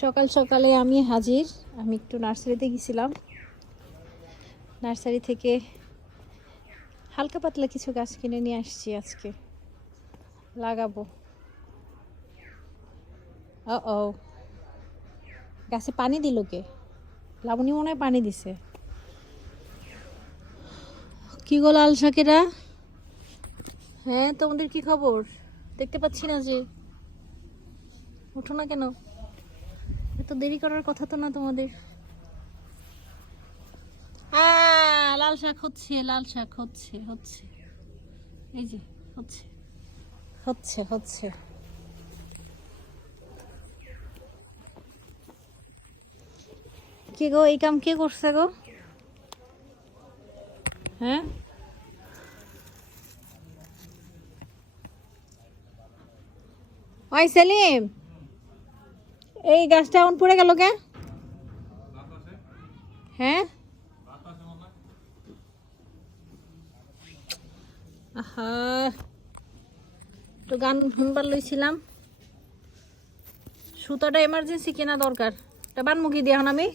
সকাল সকালে আমি হাজির। আমি একটু নার্সারিতে গেছিলাম। নার্সারি থেকে হালকা পাতলা কিছু গাছ কিনে নিয়ে আসছি আজকে। লাগাবো। ও গাছে পানি দিল কে? লাবণী মনে হয় পানি দিছে। কি গো লাল শাকেরা? হ্যাঁ তোমাদের কি খবর? দেখতে পাচ্ছি না যে। উঠো না কেন? এত দেরি করার কথা তো না তোমাদের। লাল শাক হচ্ছে লাল শাক হচ্ছে হচ্ছে। এই যে হচ্ছে। হচ্ছে হচ্ছে। কে গো এই কাম কে করছে গো? হ্যাঁ? ওই সেলিম। এই গাছটা এখন পড়ে গেল কে? হ্যাঁ? তো গান শুনবার লইছিলাম। সুতাটা এমার্জেন্সি কেনা দরকার। তা বানমুখী দিয়ে এখন আমি।